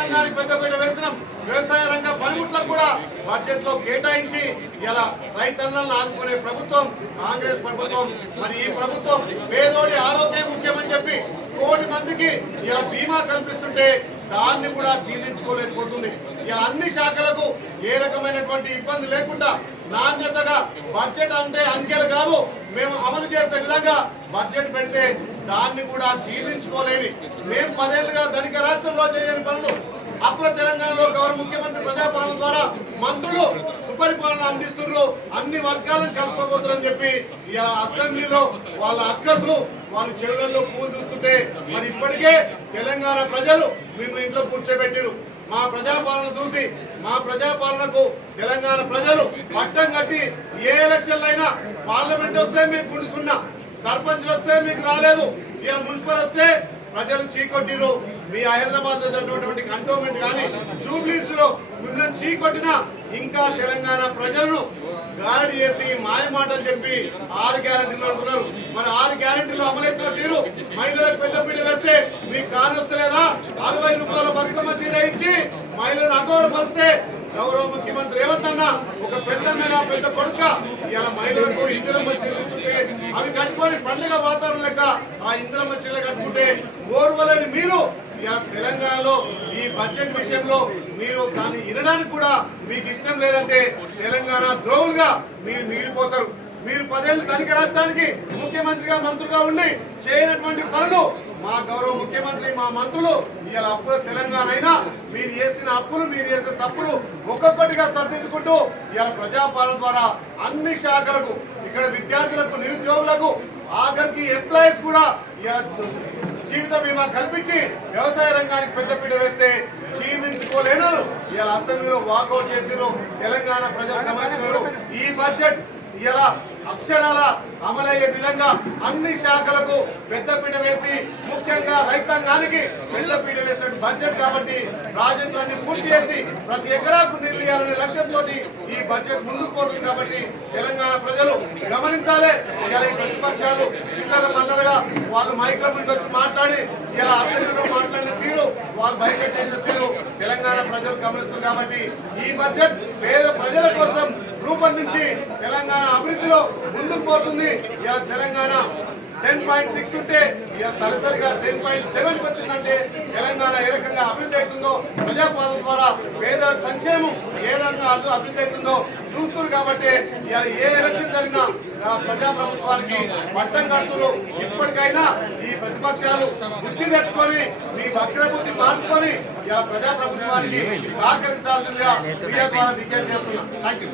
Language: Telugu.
రంగానికి పెద్దపీట వేసినాం. వ్యవసాయ రంగ పనిముట్లకు కూడా బడ్జెట్ లో కేటాయించి ఇలా రైతన్నలను ఆదుకునే ప్రభుత్వం కాంగ్రెస్ ప్రభుత్వం. మరి ఈ ప్రభుత్వం పేదోడి ఆరోగ్యం ముఖ్యమని చెప్పి కోటి మందికి ఇలా బీమా కల్పిస్తుంటే దాన్ని కూడా జీర్ణించుకోలేకపోతుంది. ఇలా అన్ని శాఖలకు ఏ రకమైనటువంటి ఇబ్బంది లేకుండా నాణ్యతగా బడ్జెట్ అంటే అంకెలు కాదు, మేము అమలు చేసే విధంగా బడ్జెట్ పెడితే దాన్ని కూడా జీర్ణించుకోలేని మేము 10 ఏళ్లుగా ధనిక రాష్ట్రంలో చేయని పనులు అప్పుల తెలంగాణలో గౌరవ ముఖ్యమంత్రి ప్రజాపాలన ద్వారా మంత్రులు సుపరిపాలన అందిస్తున్నారు. అన్ని వర్గాలను కలుపుకోబోతున్నారని చెప్పి ఇలా అసెంబ్లీలో వాళ్ళ అక్కసు వాళ్ళు చెవులలో పూలు చూస్తుంటే మరి ఇప్పటికే తెలంగాణ ప్రజలు మేము ఇంట్లో కూర్చోబెట్టారు. మా ప్రజాపాలన చూసి మా ప్రజాపాలనకు తెలంగాణ ప్రజలు పట్టం కట్టి ఏ ఎలక్షన్లు అయినా పార్లమెంట్ వస్తే మీకు గుండుసున్నా, సర్పంచ్లు వస్తే మీకు రాలేదు, ఇలా మున్సిపల్ వస్తే ప్రజలు చీకొట్టిరు. మీ హైదరాబాద్ ఉన్నటువంటి కంటోన్మెంట్ కానీ జూబ్లీస్ లో మిమ్మల్ని చీకొట్టినా ఇంకా తెలంగాణ ప్రజలను గారడి చేసి మాయ మాటలు చెప్పి 6 గ్యారెంటీలు అంటున్నారు. మరి 6 గ్యారెంటీలు అమలైతున్న తీరు మహిళలకు పెద్దపీట వేస్తే మీకు కానొస్తలేదా? 60 రూపాయల బతుకమ్మ చీర ఇచ్చి మహిళలను అగౌరవపరిస్తే గౌరవ ముఖ్యమంత్రి రేవంత్ అన్న ఒక పెద్దన్నగా పెద్ద కొడుక ఇలా మహిళలకు ఇందిరమ్మ చీరలు ఇస్తుంటే అవి కట్టుకొని పండుగ వాతావరణం లెక్క ఆ ఇందిరమ్మ చీరలు కట్టుకుంటే ఓర్వలేని మీరు ఇలా తెలంగాణలో ఈ బడ్జెట్ విషయంలో మీరు దాన్ని వినడానికి కూడా మీకు ఇష్టం లేదంటే తెలంగాణ ద్రోవులుగా మీరు మిగిలిపోతారు. మీరు 10 ఏళ్ళు ధనిక రాష్ట్రానికి ముఖ్యమంత్రిగా మంత్రులుగా ఉండి చేయనటువంటి పనులు మా గౌరవ ముఖ్యమంత్రి మా మంత్రులు ఇలా అప్పుల తెలంగాణ అయినా మీరు చేసిన అప్పులు మీరు చేసిన తప్పులు ఒక్కొక్కటిగా సర్దిద్దుకుంటూ ఇలా ప్రజాపాలన ద్వారా అన్ని శాఖలకు ఇక్కడ విద్యార్థులకు నిరుద్యోగులకు ఆఖరికి ఎంప్లాయీస్ కూడా ఇలా జీవిత బీమా కల్పించి వ్యవసాయ రంగానికి పెద్దపీట వేస్తే జీర్ణించుకోలేను ఇలా అసెంబ్లీలో వాకౌట్ చేసిరు. తెలంగాణ ప్రజలు గమనిస్తున్నారు. ఈ బడ్జెట్ ఇలా అక్షరాల అమలయ్యే విధంగా అన్ని శాఖలకు పెద్దపీట వేసి ముఖ్యంగా రైతాంగానికి పెద్దపీట వేసిన బడ్జెట్ కాబట్టి ప్రాజెక్టులన్నీ పూర్తి చేసి ప్రతి ఎకరాకు నీళ్లు ఇవ్వాలనే లక్ష్యంతో ఈ బడ్జెట్ ముందుకు పోతుంది. కాబట్టి తెలంగాణ ప్రజలు గమనించాలి. ఇలా ఈ ప్రతిపక్షాలు చిల్లర మల్లరగా వాళ్ళు మైక్ల ముందు వచ్చి మాట్లాడి ఇలా అసెంబ్లీలో మాట్లాడిన తీరు వాళ్ళు బయట చేసిన తీరు తెలంగాణ ప్రజలు గమనిస్తున్నారు. కాబట్టి ఈ బడ్జెట్ పేద ప్రజల కోసం రూపొందించి తెలంగాణ అభివృద్ధిలో ముందుకు పోతుంది. ఇలా తెలంగాణ 10.6 ఉంటే ఇలా తలసరిగా 10.7కి వచ్చిందంటే తెలంగాణ ఏ రకంగా అభివృద్ధి అవుతుందో ప్రజాపాలన ద్వారా పేద సంక్షేమం ఏ రకంగా అభివృద్ధి అవుతుందో చూస్తున్నారు. కాబట్టి ఇలా ఏ ఎలక్షన్ జరిగినా ప్రజాప్రభుత్వానికి పట్టం కడుతున్నారు. ఇప్పటికైనా ఈ ప్రతిపక్షాలు బుద్ధి తెచ్చుకొని మీ వక్ర బుద్ధి మార్చుకొని ఇలా ప్రజాప్రభుత్వానికి సహకరించాల్సిందిగా మీడియా ద్వారా విజ్ఞప్తి చేస్తున్నాం. Thank you.